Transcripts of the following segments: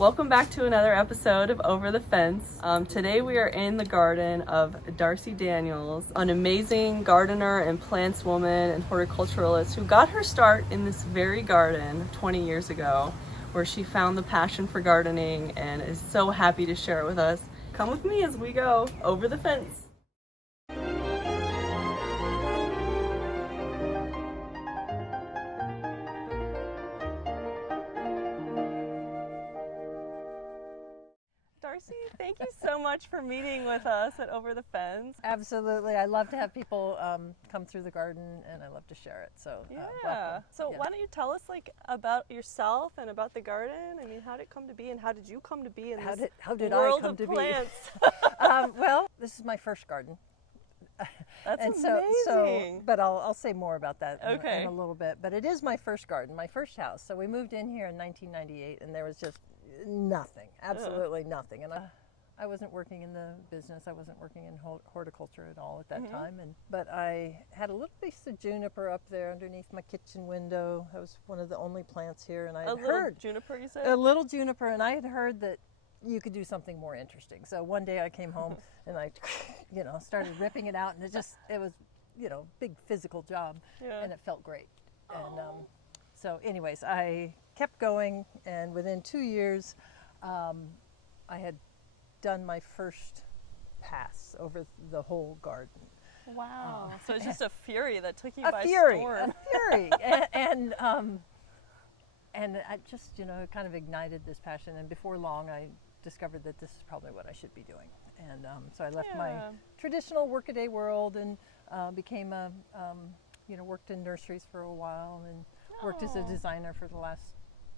Welcome back to another episode of Over the Fence. Today we are in the garden of Darcy Daniel, an amazing gardener and plants woman and horticulturalist who got her start in this very garden 20 years ago, where she found the passion for gardening and is so happy to share it with us. Come with me as we go over the fence. Darcy, thank you so much for meeting with us at Over the Fence. Absolutely. I love to have people come through the garden, and I love to share it. So welcome. So why don't you tell us about yourself and about the garden? I mean, how did it come to be, and how did you come to be in this world of plants? Well, this is my first garden. That's and amazing. But I'll say more about that in a little bit. But it is my first garden, my first house. So we moved in here in 1998, and there was just nothing, absolutely nothing. And I wasn't working in the business. I wasn't working in horticulture at all at that time. But I had a little piece of juniper up there underneath my kitchen window. That was one of the only plants here. And I had heard juniper, you said? A little juniper, and I had heard that you could do something more interesting. So one day I came home and I, started ripping it out, and it was, big physical job, and it felt great. And so anyways, I kept going, and within 2 years, I had done my first pass over the whole garden. Wow! So it's just a fury that took you by storm. A fury, and I just, kind of ignited this passion. And before long, I discovered that this is probably what I should be doing. And so I left my traditional workaday world and became worked in nurseries for a while and worked as a designer for the last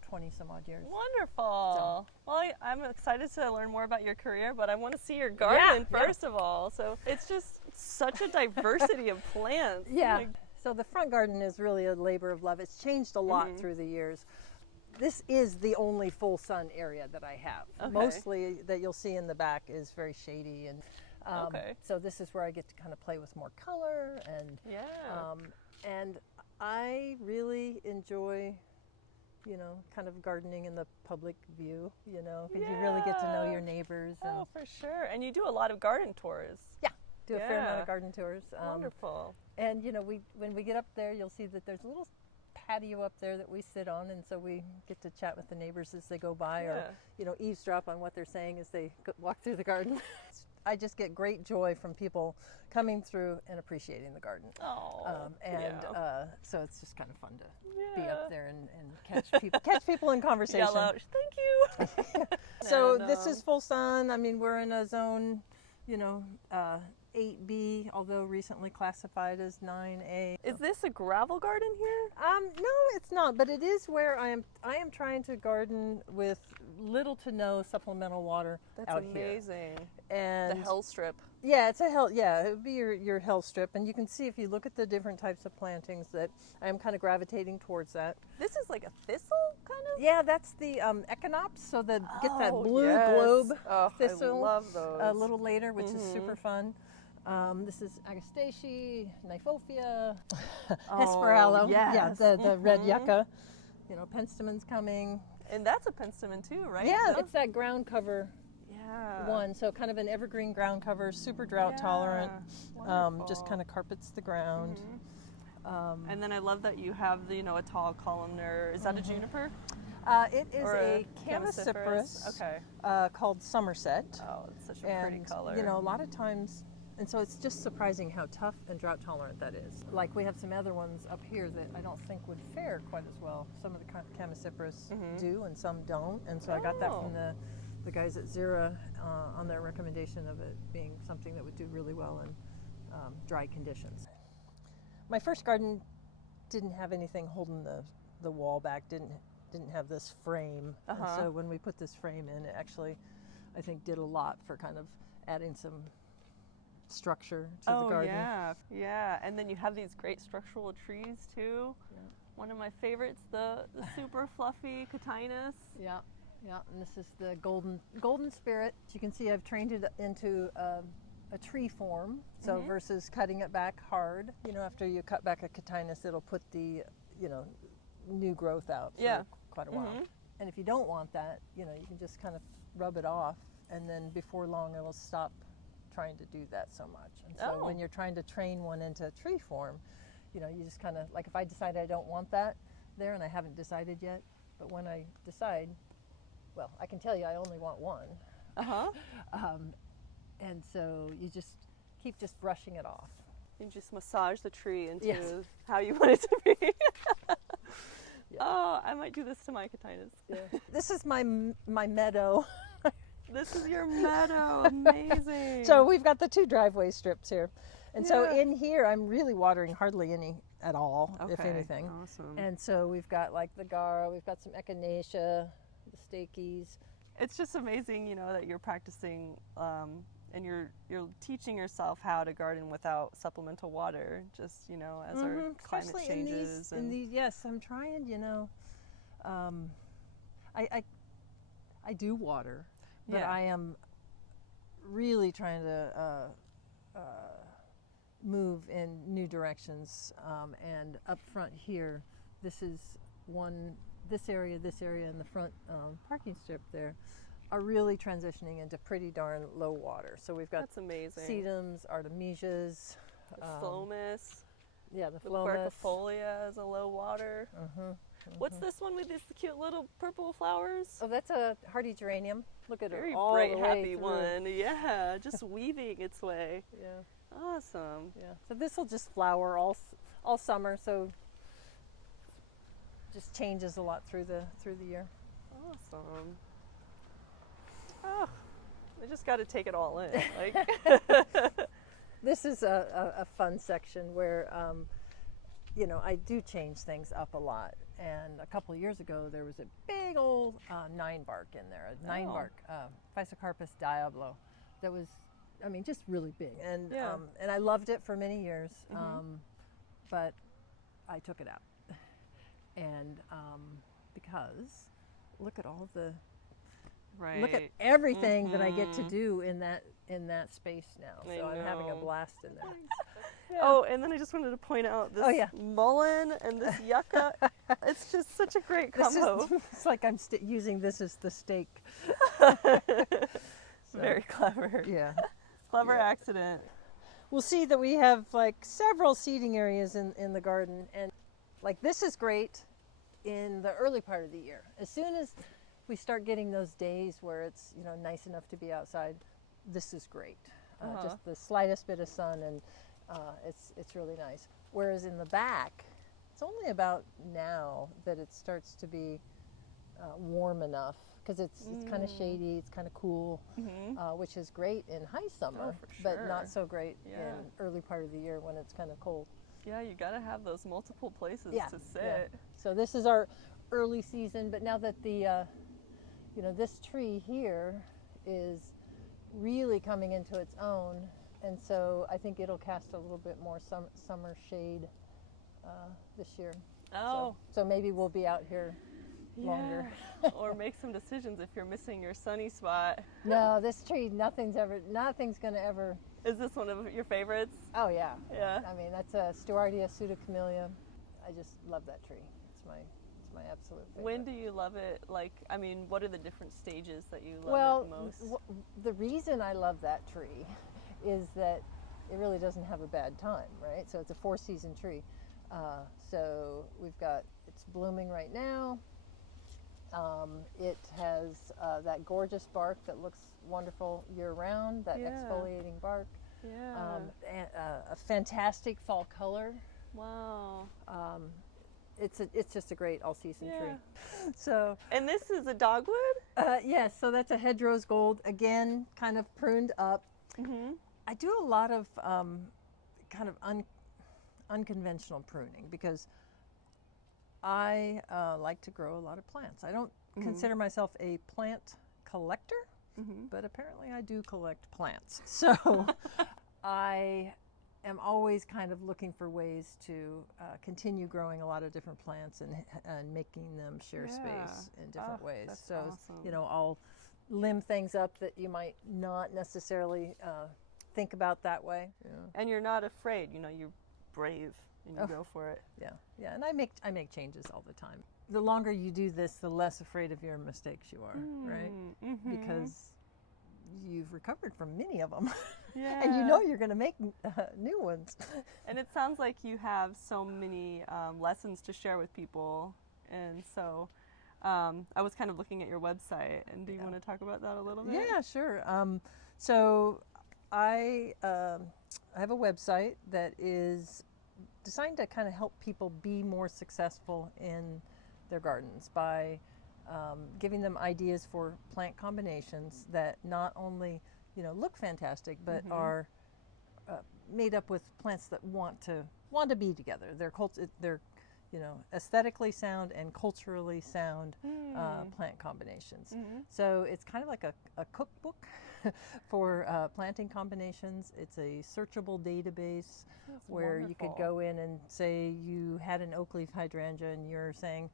20 some odd years. Wonderful. Well, I'm excited to learn more about your career, but I want to see your garden first of all. So it's just such a diversity of plants. Yeah. So the front garden is really a labor of love. It's changed a lot through the years. This is the only full sun area that I have. Okay. Mostly that you'll see in the back is very shady, and so this is where I get to kind of play with more color, and I really enjoy kind of gardening in the public view, because you really get to know your neighbors. And for sure. And you do a lot of garden tours. Yeah, do a fair amount of garden tours. Wonderful. And when we get up there, you'll see that there's a little patio up there that we sit on, and so we get to chat with the neighbors as they go by, or eavesdrop on what they're saying as they walk through the garden. I just get great joy from people coming through and appreciating the garden. So it's just kind of fun to be up there and catch people in conversation. Yell out, thank you. So this is full sun. I mean, we're in a zone, 8B, although recently classified as 9A. Is this a gravel garden here? No, it's not, but it is where I am trying to garden with little to no supplemental water out here. That's amazing. And the hell strip. Yeah, it would be your hell strip, and you can see if you look at the different types of plantings that I am kind of gravitating towards that. This is like a thistle, kind of? Yeah, that's the echinops, so that get that blue globe thistle. I love those. A little later, which is super fun. This is Agastaceae, Kniphofia, Hesperaloe. Yes. Yeah, the red yucca. Penstemons coming. And that's a penstemon too, right? Yeah, it's that ground cover one. So kind of an evergreen ground cover, super drought tolerant. Just kind of carpets the ground. And then I love that you have a tall columnar. Is that a juniper? It is a chamaecyparis called Somerset. Oh, it's such a pretty color. A lot of times, and so it's just surprising how tough and drought tolerant that is. Like we have some other ones up here that I don't think would fare quite as well. Some of the chamaecyparis do and some don't. And so I got that from the guys at Zira on their recommendation of it being something that would do really well in dry conditions. My first garden didn't have anything holding the wall back, didn't have this frame. And so when we put this frame in, it actually, I think, did a lot for kind of adding some structure to the garden. Yeah. And then you have these great structural trees too. Yeah. One of my favorites, the super fluffy Catinus. Yeah. And this is the golden spirit. You can see I've trained it into a tree form. So versus cutting it back hard, after you cut back a Catinus, it'll put the new growth out for quite a while. And if you don't want that, you know, you can just kind of rub it off, and then before long it'll stop trying to do that so much. And so when you're trying to train one into tree form, you know, you just kind of, like if I decide I don't want that there, and I haven't decided yet, but when I decide, well, I can tell you I only want one. And so you just keep just brushing it off. You just massage the tree into how you want it to be. Oh, I might do this to my catinas. Yeah. This is my meadow. This is your meadow. Amazing. So we've got the 2 driveway strips here. And so in here, I'm really watering hardly any at all, if anything. Awesome. And so we've got like the Gara, we've got some echinacea, the Stakes. It's just amazing, you know, that you're practicing and you're teaching yourself how to garden without supplemental water, just, you know, as our climate Especially changes. in these, yes, I'm trying, you know, I do water, but I am really trying to move in new directions. And up front here, this is this area and the front parking strip there are really transitioning into pretty darn low water. So we've got That's amazing. sedums, artemisias, The phlomis. yeah, the The phlomis. quercifolia is a low water. What's this one with these cute little purple flowers? Oh, that's a hardy geranium. Look at it, Very all bright, the way happy through. one. Yeah, just weaving its way. Yeah, Awesome. yeah. So this will just flower all summer. So just changes a lot through the year. Awesome. Oh, I just got to take it all in. Like, This is a fun section where, you know, I do change things up a lot. And a couple of years ago, there was a big old 9-bark in there, a 9-bark Physocarpus diablo that was, I mean, just really big. And and I loved it for many years, but I took it out. And because look at all the look at everything that I get to do in that space now. So I'm having a blast in there. Oh, and then I just wanted to point out this mullein and this yucca. It's just such a great combo. It's like I'm using this as the stake. Very clever. Yeah. Clever accident. We'll see that we have like several seeding areas in the garden, and like this is great in the early part of the year. As soon as we start getting those days where it's, you know, nice enough to be outside, this is great. Just the slightest bit of sun, and it's really nice. Whereas in the back, it's only about now that it starts to be warm enough, because it's kind of shady, it's kind of cool, which is great in high summer, but not so great in early part of the year when it's kind of cold. Yeah, you got to have those multiple places to sit. Yeah. So this is our early season, but now that the you know, this tree here is really coming into its own, and so I think it'll cast a little bit more summer shade this year. Oh. So maybe we'll be out here longer. Or make some decisions if you're missing your sunny spot. No, this tree, nothing's gonna ever. Is this one of your favorites? Oh yeah. Yeah. I mean, that's a Stewardia pseudocamellia. I just love that tree. It's my absolute favorite. When do you love it? Like, I mean, what are the different stages that you love it most? The reason I love that tree is that it really doesn't have a bad time, right? So it's a 4-season tree. So it's blooming right now. It has that gorgeous bark that looks wonderful year-round, that exfoliating bark. Yeah. And a fantastic fall color. Wow. It's just a great all-season tree. So. And this is a dogwood? Yes, so that's a hedgerows gold, again, kind of pruned up. I do a lot of kind of unconventional pruning because I like to grow a lot of plants. I don't consider myself a plant collector, but apparently I do collect plants. So I am always kind of looking for ways to continue growing a lot of different plants and making them share space in different ways. So, awesome. you know, I'll limb things up that you might not necessarily think about that way. Yeah. And you're not afraid, you know, you're brave. and you go for it. Yeah, yeah, and I make changes all the time. The longer you do this, the less afraid of your mistakes you are, right? Because you've recovered from many of them, Yeah. and you know you're going to make new ones. And it sounds like you have so many lessons to share with people, and so I was kind of looking at your website, and do you want to talk about that a little bit? Yeah, sure. So I have a website that is designed to kind of help people be more successful in their gardens by giving them ideas for plant combinations that not only look fantastic, but are made up with plants that want to be together. They're aesthetically sound and culturally sound plant combinations. So it's kind of like a cookbook for planting combinations. It's a searchable database. That's where wonderful. You could go in and say you had an oak leaf hydrangea and you're saying,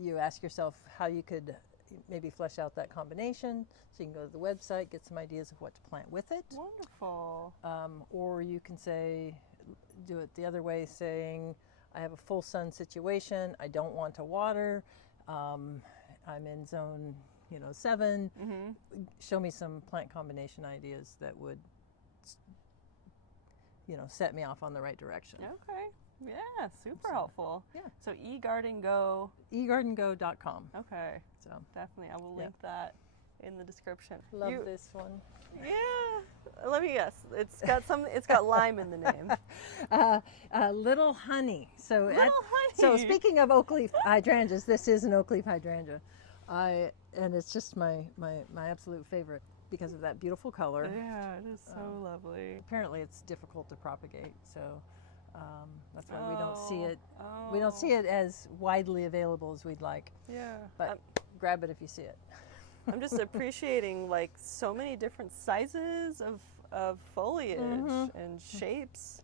you ask yourself how you could maybe flesh out that combination. So you can go to the website, get some ideas of what to plant with it. Wonderful. Or you can do it the other way, saying, I have a full sun situation. I don't want to water. I'm in zone, 7. Show me some plant combination ideas that would, set me off on the right direction. Okay. Yeah, super helpful. Yeah. So eGardenGo. eGardenGo.com. Okay. So definitely, I will link that in the description. Love this one. Yeah. Let me guess. It's got lime in the name. Little honey. So honey. So speaking of oak leaf hydrangeas, this is an oak leaf hydrangea. And it's just my absolute favorite because of that beautiful color. Yeah, it is so lovely. Apparently it's difficult to propagate, so that's why we don't see it. We don't see it as widely available as we'd like. Yeah. But grab it if you see it. I'm just appreciating like so many different sizes of foliage and shapes.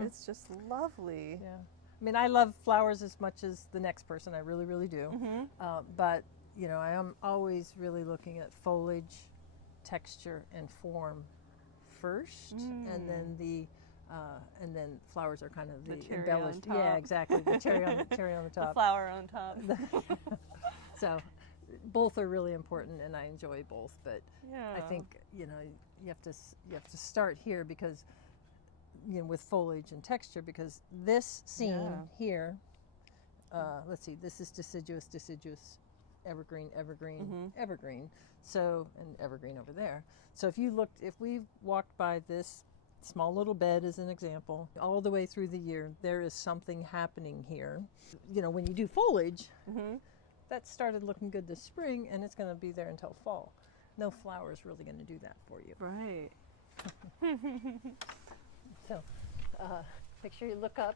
It's just lovely. Yeah. I mean, I love flowers as much as the next person. I really, really do. But I am always really looking at foliage, texture, and form first, and then and then flowers are kind of the embellished. Yeah, exactly. The cherry on the top. The flower on top. So, both are really important, and I enjoy both. But yeah. I think you have to start here because with foliage and texture, because this scene here. Let's see. This is deciduous. Evergreen, evergreen. So, and evergreen over there. So if we walked by this small little bed as an example, all the way through the year, there is something happening here. When you do foliage, that started looking good this spring, and it's going to be there until fall. No flower is really going to do that for you. Right. So, make sure you look up.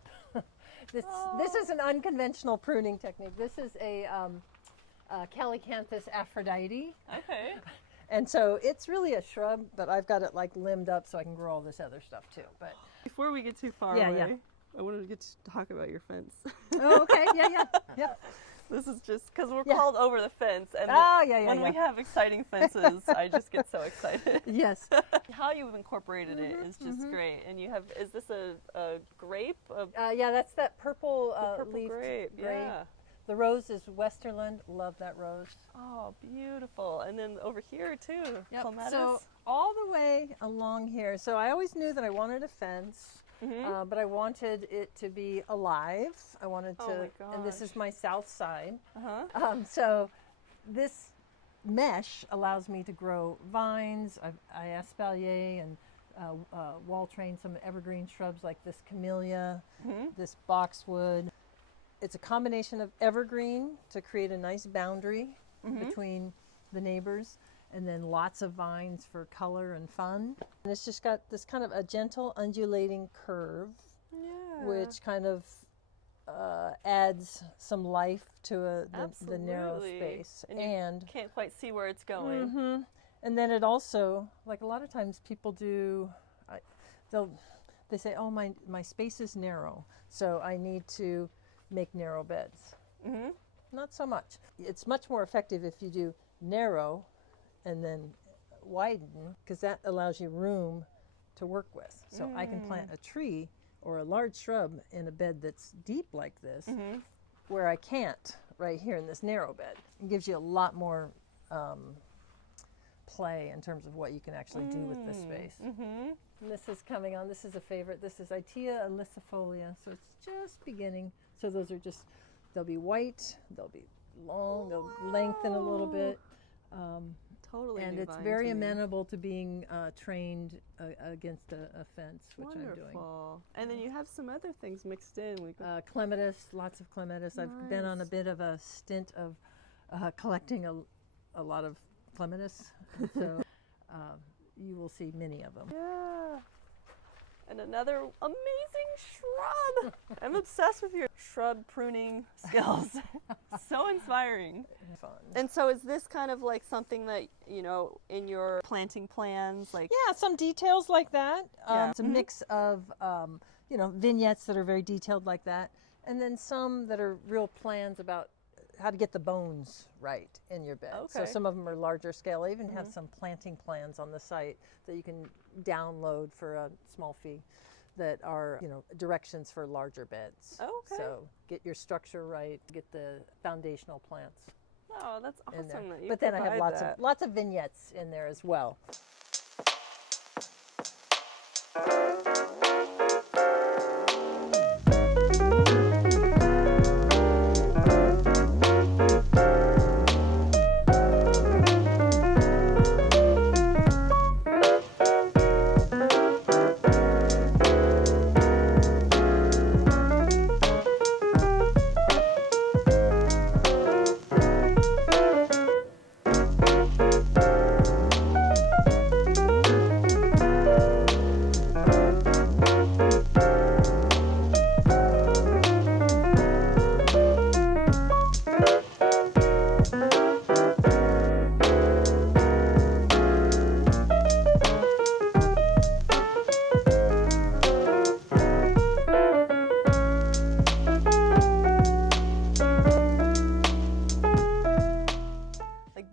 This is an unconventional pruning technique. This is a Calycanthus Aphrodite. Okay. And so it's really a shrub, but I've got it like limbed up so I can grow all this other stuff too. But before we get too far away, I wanted to get to talk about your fence. Oh, okay. Yeah. This is just because we're called Over the Fence, and when we have exciting fences, I just get so excited. Yes. How you've incorporated it is just great. And you have, is this a grape? Yeah, that's that purple, purple grape. Yeah. The rose is Westerland. Love that rose. Oh, beautiful. And then over here too, clematis. So all the way along here. So I always knew that I wanted a fence, but I wanted it to be alive. I wanted to, and this is my south side. So this mesh allows me to grow vines. I espalier and wall train some evergreen shrubs like this camellia, this boxwood. It's a combination of evergreen to create a nice boundary between the neighbors, and then lots of vines for color and fun. And it's just got this kind of a gentle undulating curve, which kind of adds some life to the narrow space. And you can't quite see where it's going. And then it also, like a lot of times people do, they say, oh, my space is narrow, so I need to make narrow beds. Not so much. It's much more effective if you do narrow and then widen, because that allows you room to work with. So I can plant a tree or a large shrub in a bed that's deep like this, where I can't right here in this narrow bed. It gives you a lot more play in terms of what you can actually do with this space. And this is coming on. This is a favorite. This is Itea alicifolia. So it's just beginning. So those are just, they'll be white, they'll be long, they'll lengthen a little bit. Totally. And new it's vine very to me. amenable to being trained against a fence, which I'm doing. Wonderful. And then you have some other things mixed in. We could... Clematis, lots of clematis. I've been on a bit of a stint of collecting a lot of clematis. And so you will see many of them. Yeah. And another amazing shrub. I'm obsessed with your shrub pruning skills. So inspiring. Fun. And so is this kind of like something that, you know, in your planting plans, like... Yeah, some details like that. Yeah. It's a mix of, you know, vignettes that are very detailed like that. And then some that are real plans about how to get the bones right in your bed. Okay. So some of them are larger scale. I even have some planting plans on the site that you can download for a small fee that are, you know, directions for larger beds. Okay. So get your structure right, get the foundational plants Oh, that's in there. awesome that you But then I have provide lots of vignettes in there as well.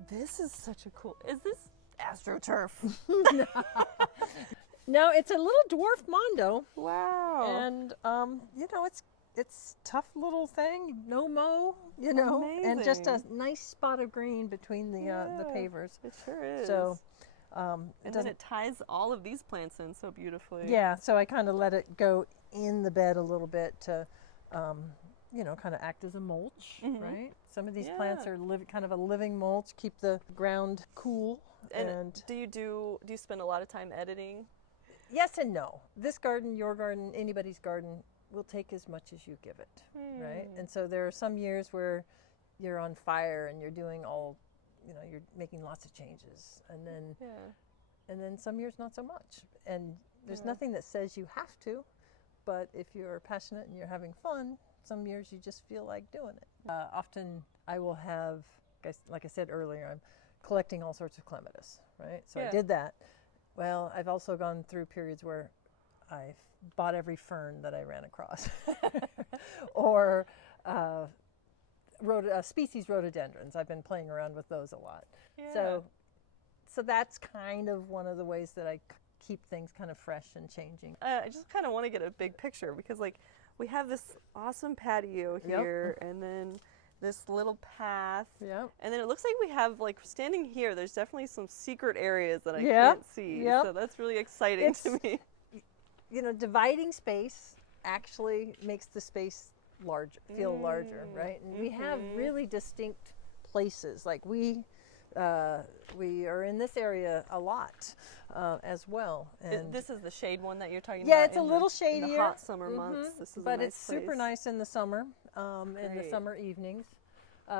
This is such a cool... Is this astroturf? No, it's a little dwarf mondo. Wow. And you know, it's tough little thing, no mow, you know, and just a nice spot of green between the pavers. It sure is. So and then it ties all of these plants in so beautifully. yeah, so I kind of let it go in the bed a little bit to you know, kind of act as a mulch, right? Some of these plants are kind of a living mulch, keep the ground cool. And do you spend a lot of time editing? Yes and no. This garden, your garden, anybody's garden will take as much as you give it, right? And so there are some years where you're on fire and you're doing all, you know, you're making lots of changes, and then some years not so much. And there's nothing that says you have to, but if you're passionate and you're having fun, some years you just feel like doing it. Often I will have, like I said earlier, I'm collecting all sorts of clematis, right? So I did that. Well, I've also gone through periods where I've bought every fern that I ran across. Or species rhododendrons. I've been playing around with those a lot. Yeah. So that's kind of one of the ways that I keep things kind of fresh and changing. I just kind of want to get a big picture because, like, we have this awesome patio here, and then this little path, and then it looks like we have, like, standing here, there's definitely some secret areas that I can't see, so that's really exciting to me. You know, dividing space actually makes the space feel larger, right? And we have really distinct places, like we are in this area a lot as well. And this is the shade one that you're talking about? Yeah, it's a little shadier. In the hot summer months, this is but a nice it's super nice in the summer, in the summer evenings.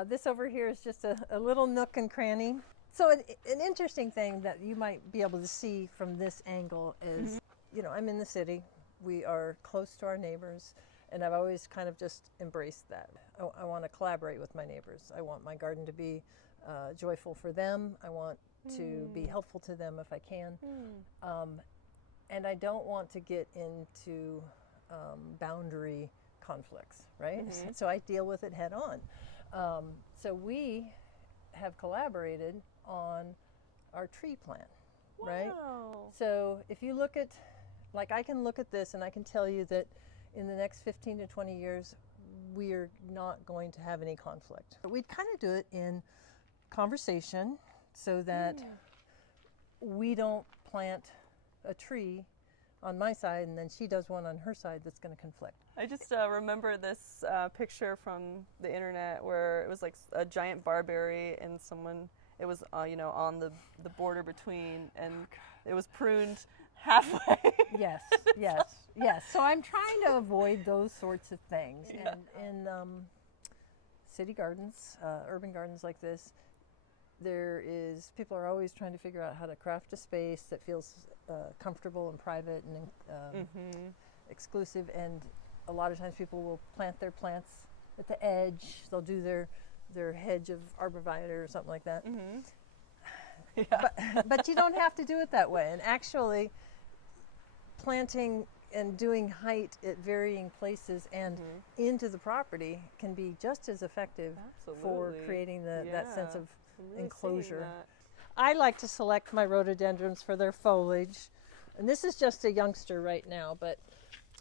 This over here is just a little nook and cranny. So an interesting thing that you might be able to see from this angle is, you know, I'm in the city. We are close to our neighbors, and I've always kind of just embraced that. I want to collaborate with my neighbors. I want my garden to be joyful for them. I want to be helpful to them if I can. And I don't want to get into boundary conflicts, right? So I deal with it head on. So we have collaborated on our tree plan, right? Wow. So if you look at Like I can look at this and I can tell you that in the next 15 to 20 years, we're not going to have any conflict. But we'd kind of do it in conversation so that we don't plant a tree on my side and then she does one on her side that's going to conflict. I just remember this picture from the internet where it was like a giant barberry and someone, it was on the border between, and it was pruned halfway. Yes, yes, yes. So I'm trying to avoid those sorts of things. Yeah. And in city gardens, urban gardens like this, people are always trying to figure out how to craft a space that feels comfortable and private and exclusive. And a lot of times people will plant their plants at the edge. They'll do their hedge of arborvitae or something like that. Yeah. But you don't have to do it that way. And actually, planting and doing height at varying places and into the property can be just as effective for creating that sense of enclosure. I like to select my rhododendrons for their foliage. And this is just a youngster right now, but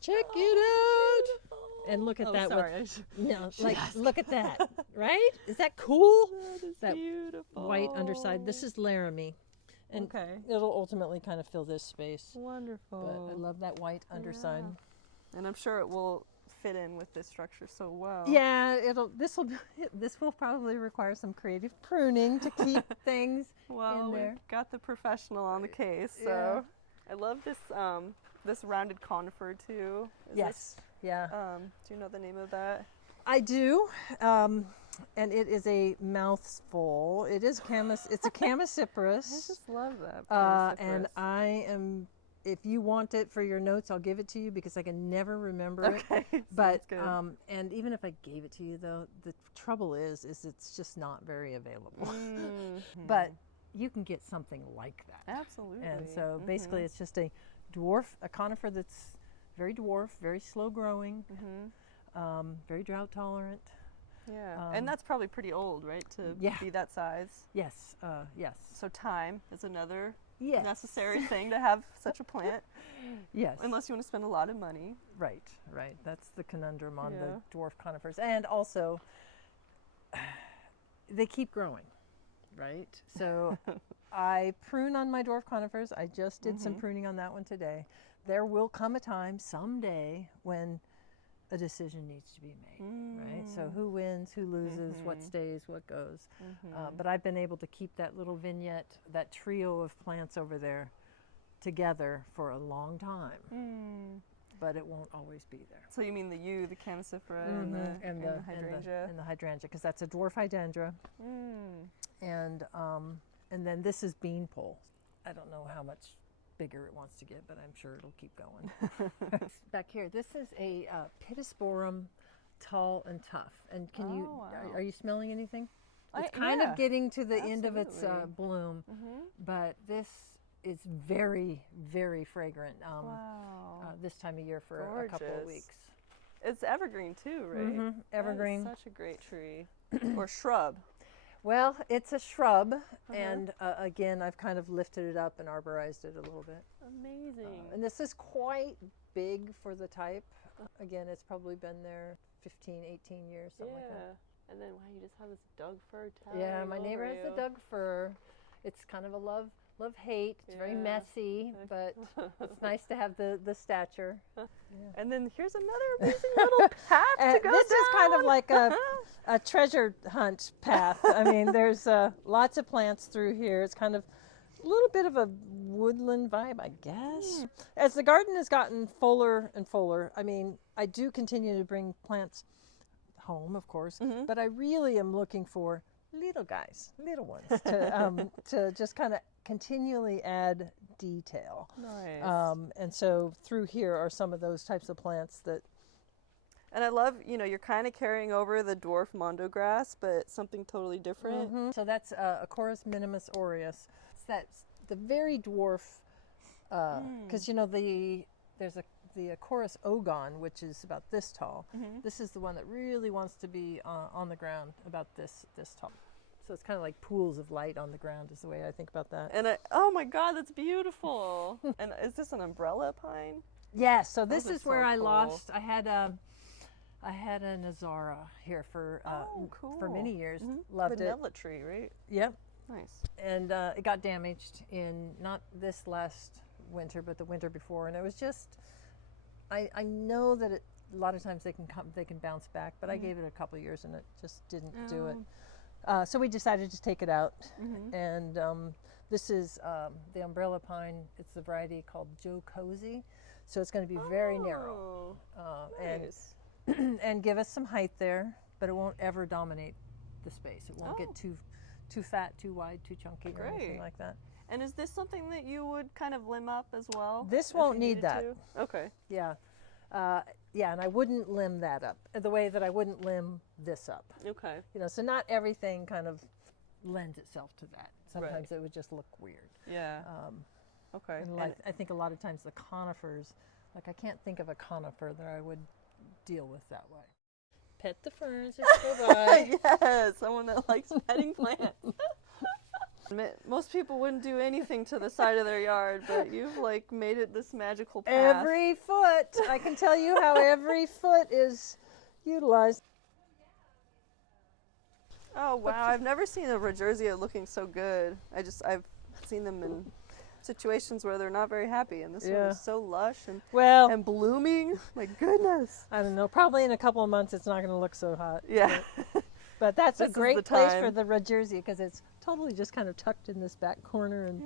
check it out. Beautiful. And look at that. Sorry. Look at that, right? Is that cool? That is that beautiful. White underside. This is Laramie. And it'll ultimately kind of fill this space. Wonderful. But I love that white underside. Yeah. And I'm sure it will fit in with this structure so well. Yeah, this will probably require some creative pruning to keep things in there. We've got the professional on the case. So I love this rounded conifer too. Yes. Do you know the name of that? I do. And it is a mouthful. It is it's a Chamaecyparis. I just love that. And I am, if you want it for your notes, I'll give it to you because I can never remember it. But good. And even if I gave it to you though, the trouble is it's just not very available. But you can get something like that. Absolutely. And so basically it's just a conifer that's very dwarf, very slow growing, very drought tolerant. Yeah, and that's probably pretty old, right, to be that size? Yes, yes. So time is another necessary thing to have such a plant. Yes. Unless you want to spend a lot of money. Right, right. That's the conundrum on the dwarf conifers. And also, they keep growing, right? So I prune on my dwarf conifers. I just did some pruning on that one today. There will come a time someday when a decision needs to be made, right? So who wins, who loses, what stays, what goes. But I've been able to keep that little vignette, that trio of plants over there together for a long time. But it won't always be there. So you mean the Chamaecypera and the hydrangea? And the hydrangea, because that's a dwarf hydrangea. And then this is beanpole. I don't know how much bigger it wants to get, but I'm sure it'll keep going. Back here, this is a Pittosporum tall and tough. And can you, are you smelling anything? It's kind of getting to the end of its bloom, but this is very, very fragrant this time of year for a couple of weeks. It's evergreen too, right? Evergreen. That is such a great tree. Or shrub. Well, it's a shrub, and again, I've kind of lifted it up and arborized it a little bit. Amazing. And this is quite big for the type. Again, it's probably been there 15, 18 years, something like that. And then, wow, you just have this Doug fir towering Yeah, my neighbor has the Doug fir. It's kind of a love-hate. It's very messy, but it's nice to have the stature. And then here's another amazing little path to go This down. is kind of like a treasure hunt path. I mean, there's lots of plants through here. It's kind of a little bit of a woodland vibe, I guess. As the garden has gotten fuller and fuller, I mean, I do continue to bring plants home, of course, but I really am looking for little guys, little ones, to just kind of continually add detail. Nice. And so through here are some of those types of plants that. And I love, you're kind of carrying over the dwarf mondo grass, but something totally different. So that's Acorus minimus aureus. That's the very dwarf, because there's the Acorus ogon, which is about this tall. This is the one that really wants to be on the ground about this tall. So it's kind of like pools of light on the ground is the way I think about that. And oh my God, that's beautiful. And is this an umbrella pine? Yes, so this Those are is where so I cool. lost. I had a Nazara here for many years. Loved it. Vanilla tree, right? Yep. Nice. And it got damaged in not this last winter, but the winter before, and it was just. I know that a lot of times they can bounce back, but I gave it a couple of years and it just didn't do it. So we decided to take it out, and this is the umbrella pine. It's the variety called Joe Cozy, so it's going to be very narrow Nice. and give us some height there, but it won't ever dominate the space. It won't get too fat, too wide, too chunky, or anything like that. And is this something that you would kind of limb up as well? This won't need that. Okay. Yeah. Yeah, and I wouldn't limb that up the way that I wouldn't limb this up. Okay. You know, so not everything kind of lends itself to that. Sometimes it would just look weird. Yeah. Okay. And I think a lot of times the conifers, like I can't think of a conifer that I would deal with that way. Pet the ferns as they go by. Yes, someone that likes petting plants. Most people wouldn't do anything to the side of their yard, but you've like made it this magical path. Every foot. I can tell you how every foot is utilized. Oh wow, I've never seen a Regerzia looking so good. I've seen them in situations where they're not very happy, and this one is so lush and blooming. My goodness. I don't know. Probably in a couple of months it's not going to look so hot. Yeah. But that's a great place time for the Regerzia because it's totally just kind of tucked in this back corner, and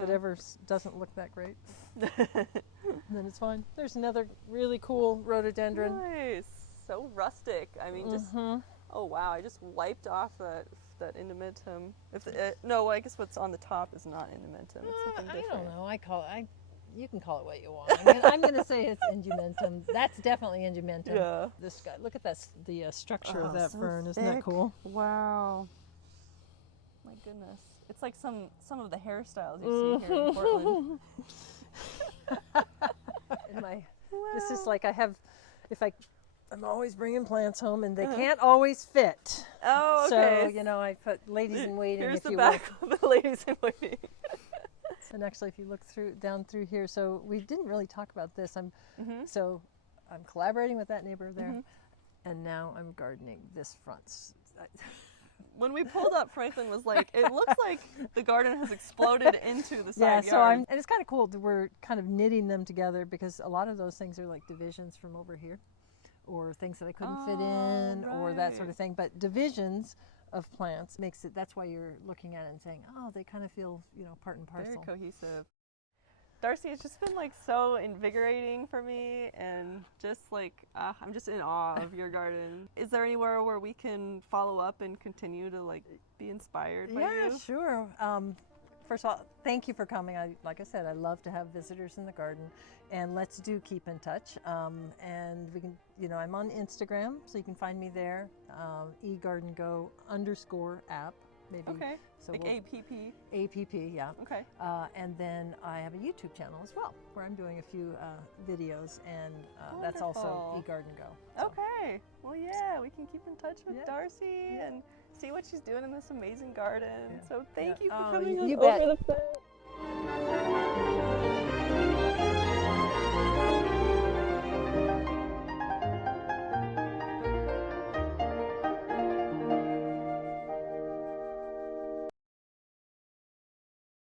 whatever doesn't look that great, then it's fine. There's another really cool rhododendron. Nice. So rustic. I mean, just oh wow! I just wiped off that indimentum. No, I guess what's on the top is not indimentum. It's something different. I don't know. You can call it what you want. I'm going to say it's indumentum. That's definitely indumentum. Yeah. This guy. Look at that. The structure of that fern. Isn't that cool? Wow. My goodness. It's like some of the hairstyles you see here in Portland. This is like I'm always bringing plants home, and they can't always fit. Oh, okay. So, I put ladies in waiting. Here's if the you back of the ladies in waiting. And actually, if you look down through here, so we didn't really talk about this. I'm collaborating with that neighbor there, and now I'm gardening this front. When we pulled up, Franklin was like, "It looks like the garden has exploded into the side so yard." and it's kind of cool that we're kind of knitting them together because a lot of those things are like divisions from over here, or things that I couldn't fit in, or that sort of thing. But divisions of plants makes it. That's why you're looking at it and saying, "Oh, they kind of feel, part and parcel." Very cohesive. Darcy, it's just been like so invigorating for me, and just like I'm just in awe of your garden. Is there anywhere where we can follow up and continue to like be inspired by you? Yeah, sure. First of all, thank you for coming. Like I said, I love to have visitors in the garden, and let's keep in touch. And we can, I'm on Instagram, so you can find me there. eGardenGo _app. Maybe. Okay. So like APP. APP, yeah. Okay. And then I have a YouTube channel as well, where I'm doing a few videos, and that's also eGardenGo. So. Okay. Well, yeah, we can keep in touch with Darcy and see what she's doing in this amazing garden. So thank you for coming on Over the Fence.